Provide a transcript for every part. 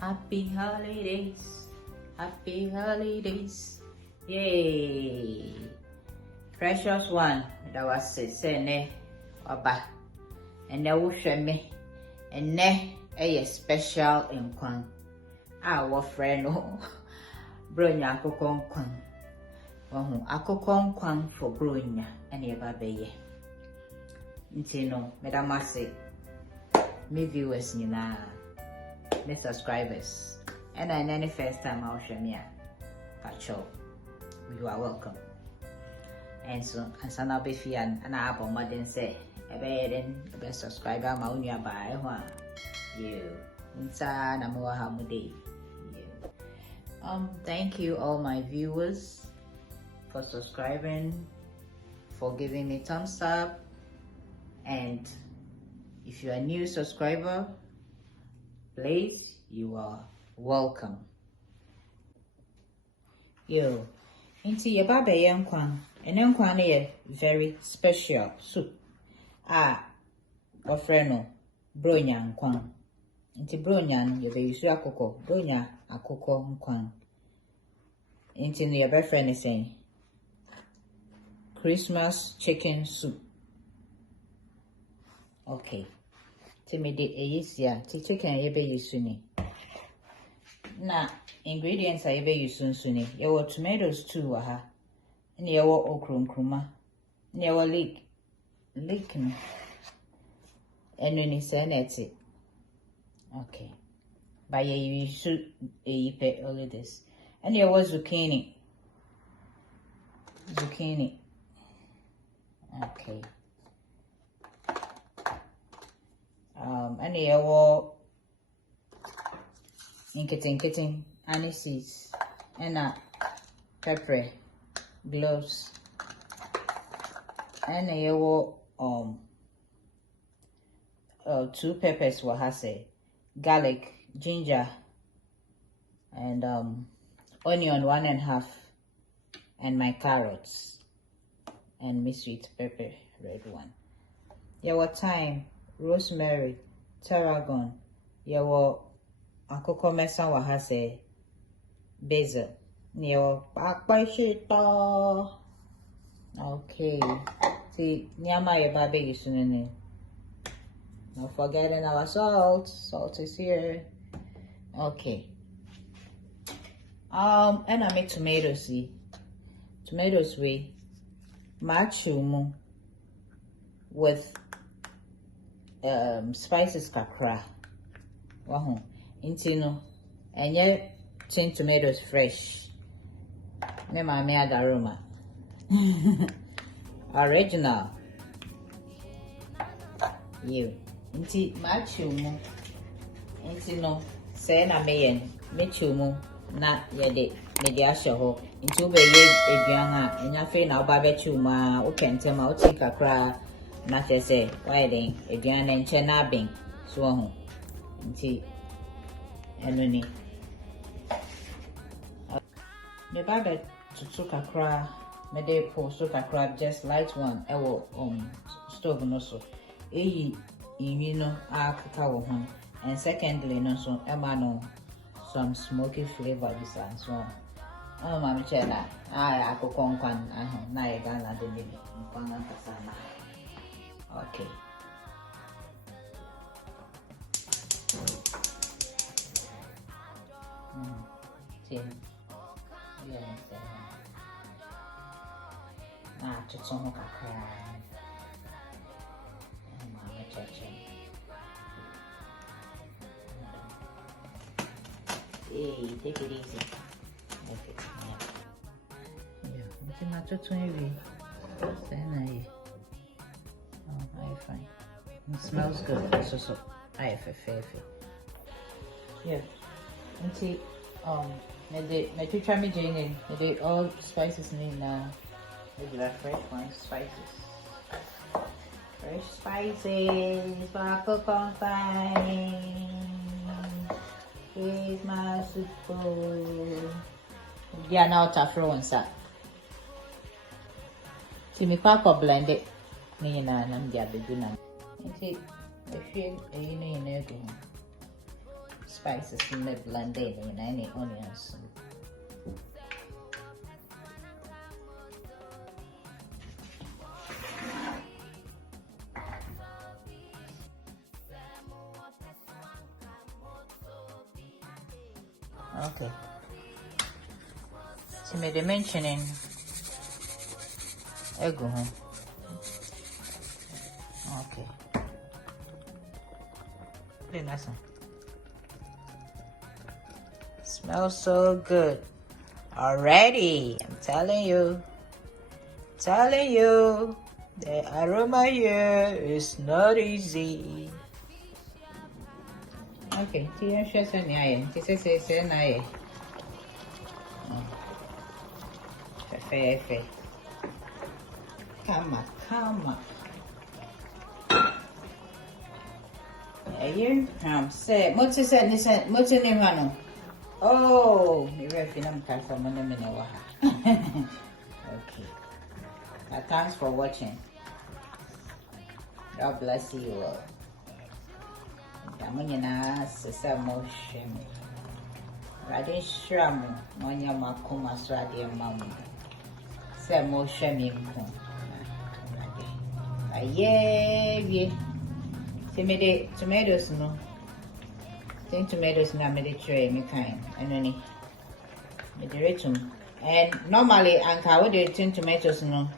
Happy holidays. Happy holidays. Yay. Precious one. That was it. Say ne. Oba. And now we share me. And ne. A special Nkwan. Our friend. Bronya Akok Nkwan. Akok Nkwan for Bronya. And your baby. Ntino. Madam say. Me viewers nina. Me subscribers. And I any first time I'll share me Pacho. You are welcome. And so I'll be fearing and I have a modern say a best subscriber my own by you inside Hamuday. Thank you all my viewers for subscribing, for giving me thumbs up, and if you are a new subscriber, please, you are welcome. Yo, into your baba Nkwan, and Nkwan is very special soup. Friend, Bronya Nkwan. Into Bronya, you be Akoko, Bronya Akok Nkwan. Into your best friend is saying Christmas chicken soup. Okay. Timide easier. Chicken ebe yusuni. Na ingredients are ebe yusun. Your tomatoes too aha. And your okra kruma. Your leek no. And when you say it. Okay. By you should pay all of this. And there was zucchini. Okay. And there were kitten, aniseeds, and pepper, gloves, and there were 2 peppers what I say, garlic, ginger, and onion 1.5, and my carrots, and my sweet pepper, red one. There were thyme, rosemary, tarragon, yawo akoko mesa wahase, basil, yawo akpaishito. Okay, see, nyama yebabe yusunene. Not forgetting our salt. Salt is here. Okay. And I make tomatoes. See, tomatoes we machumu with spices kakra. Wahu. Intino. And yet tin tomatoes fresh. Me mami adaroma. Original. You. Inti machumu. Intino. Say na meyen. Mechumu. Na yede. Mediasha ho. Inti ube ye ebianga. Enyafe na ubabe chuma. Ukentema. Uti kakra. Na say why then again and chenabing so nti enoni me baba to kakra me dey pour so kakra just light one ewo stove no so eyi inwi no akaka wo ho and secondly no so ema no some smoky flavor this and so mama chela akoko nkwan na ye gana de ni nkwan kasana. Okay. See. Yeah. Just on kakra. Mama chacha. Hey, take it easy. Okay. Yeah. It's not too heavy. Then fine. It smells good. So I have yeah. And see, me try me Jane. They all spices in now. Maybe that fresh one spices. Fresh spices. Papa confine. Here's my soup. Yeah, now it's after one side. See me papa blend it. Ni na nam dia bedu na. Nti ehwe eyi no yin egu ho. spices in the blended and any onions. Okay. So me mentioning egg. Okay. Very nice. Smells so good already. I'm telling you. The aroma here is not easy. Okay, tia shasa ni aye. Say na aye. Fefe. Come on. Aye, say, moti ni hano. Oh, mi refi na mkasa mwana mene waha. Okay. Thanks for watching. God bless you all. Damunya na sisa mo shemu. Rade shramu mwanya makuma swadi ya mamu. Se mo shemi mku. Aye. See me the tomatoes no. Think tomatoes na me the tray me kind. Anoni. Me the retum. And normally anka we the tin tomatoes no.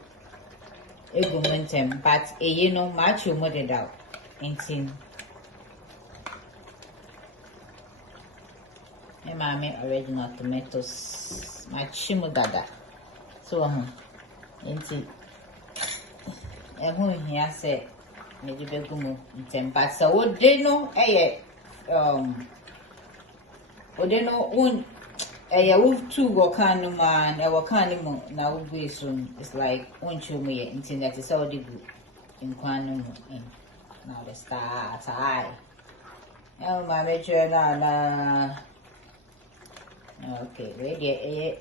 Egumentem, but you know match you modded out in tin. My original tomatoes, my chimudada. So into a who here said maybe begumu in but so what they know what they know one two wakano man a wakano now we soon it's like one chumi internet is all the good in Nkwan now the start high. Oh my major na okay, ready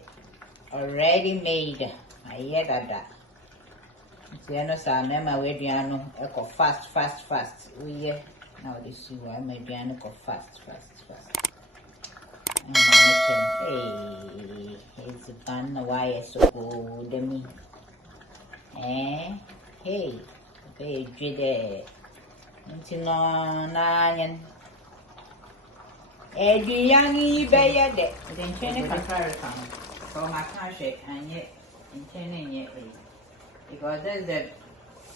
already made. I hear that. Tiano sa mema we diano eko fast. We now this you I may diano eko fast. Hey, it's fun why so good me. Hey, jide. Intino na Ediani Bayade, then Chene Cataracam from my country and yet in Chene yet because there's the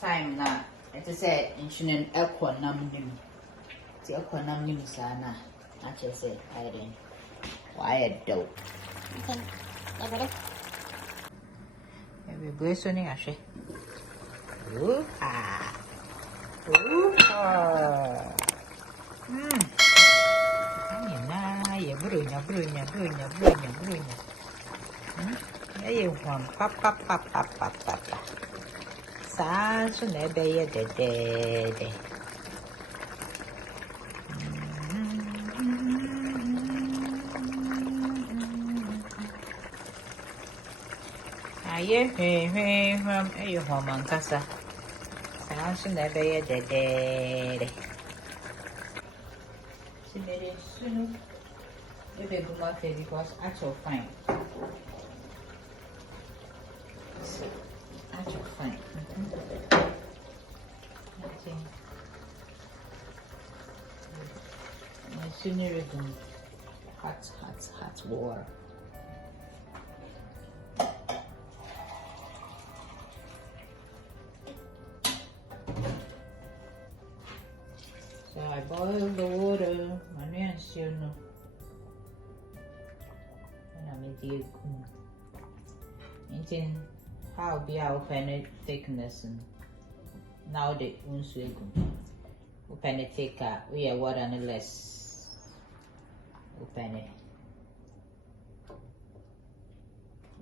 time now. It is said in Chinen Equanamim. The Equanamim Sana. I just said, I didn't. Why a dope? Okay, every blessing, I say. Ooh-ha! Ya Bronya. Ya Nkwan papa. Sa so na be ye dede. Aye from ayo homan kasa. Sa so na be ye dede. Sinere sunu. You can do my face because actual fine. Actual fine. My senior is hot water. So I boil the water. My man still know. Intin how be our penny thickness and now the unswig penny thicker we are water and less penny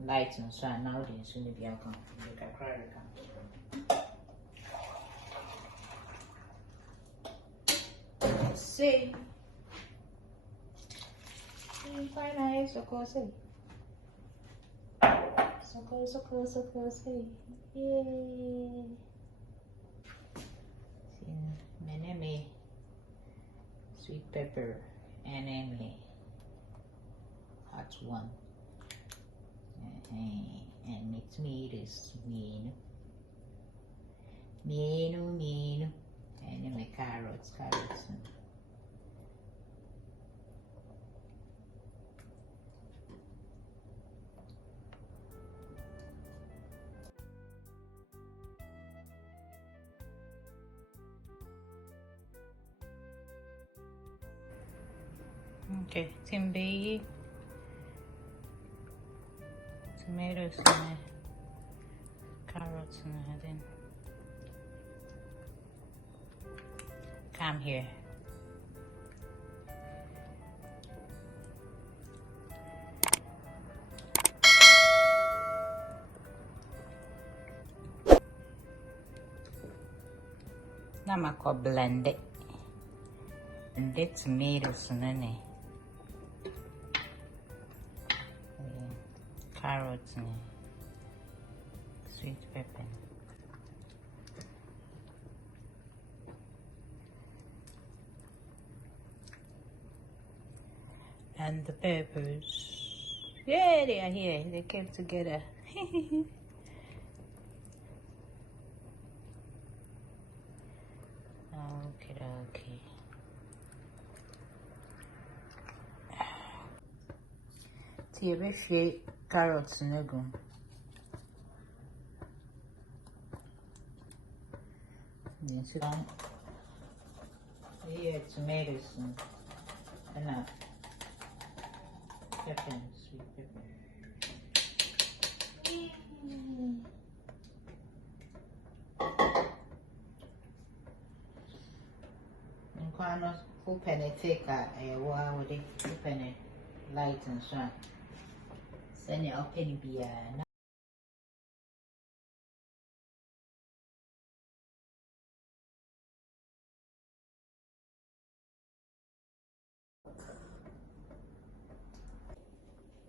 light and sun now the soon be a see finalize of course so close, hey. Yay. See, meneme, sweet pepper, and then hot one. And it's tomatoes, mean, and then my carrots. Okay, timbe, tomatoes, and carrots, and then come here. Now I'm going to blend it. And the tomatoes and carrots and sweet pepper. And the peppers. Yeah, they are here. They came together. Okay. See, we few carrots in the room. Yes, here tomatoes and pepper, sweet pepper. Nkwan full penny take a while with it, full penny light and so. Send it up penny beer.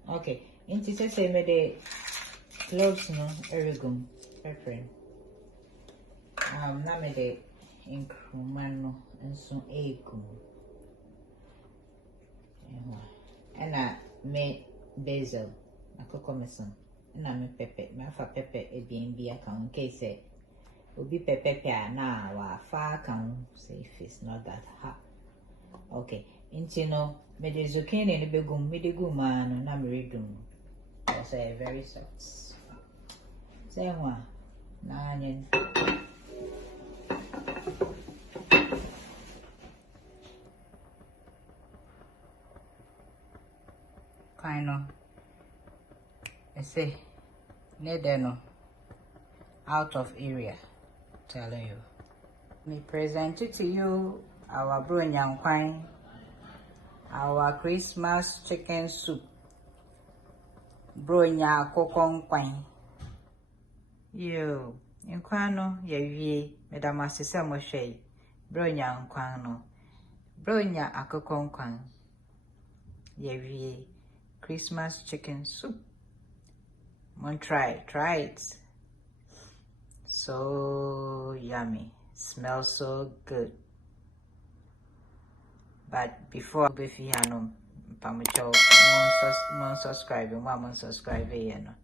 Okay, into just say me the cloves no erigum pepper. Na me the Nkwan no nso egum. And me basil akoko meson. Na me pepper, me fa pepper ebi account case obi pepper na wa fa account say if it's not that hot. Okay, into no me the zucchini ni begum me de guma na me redum. Say very soft. Say one na onion. Kind of, I say, no, out of area, telling you. Me present it to you, our Bronya Nkwan, our Christmas chicken soup, Bronya Akok. You, Nkwan no, ye, Madam Assisa Moshe, Bronya Nkwan no, Bronya Akok, ye. Christmas chicken soup. Try it. So yummy, smells so good. But before befi hano, pamucho mon subscribe, mon subscribe no.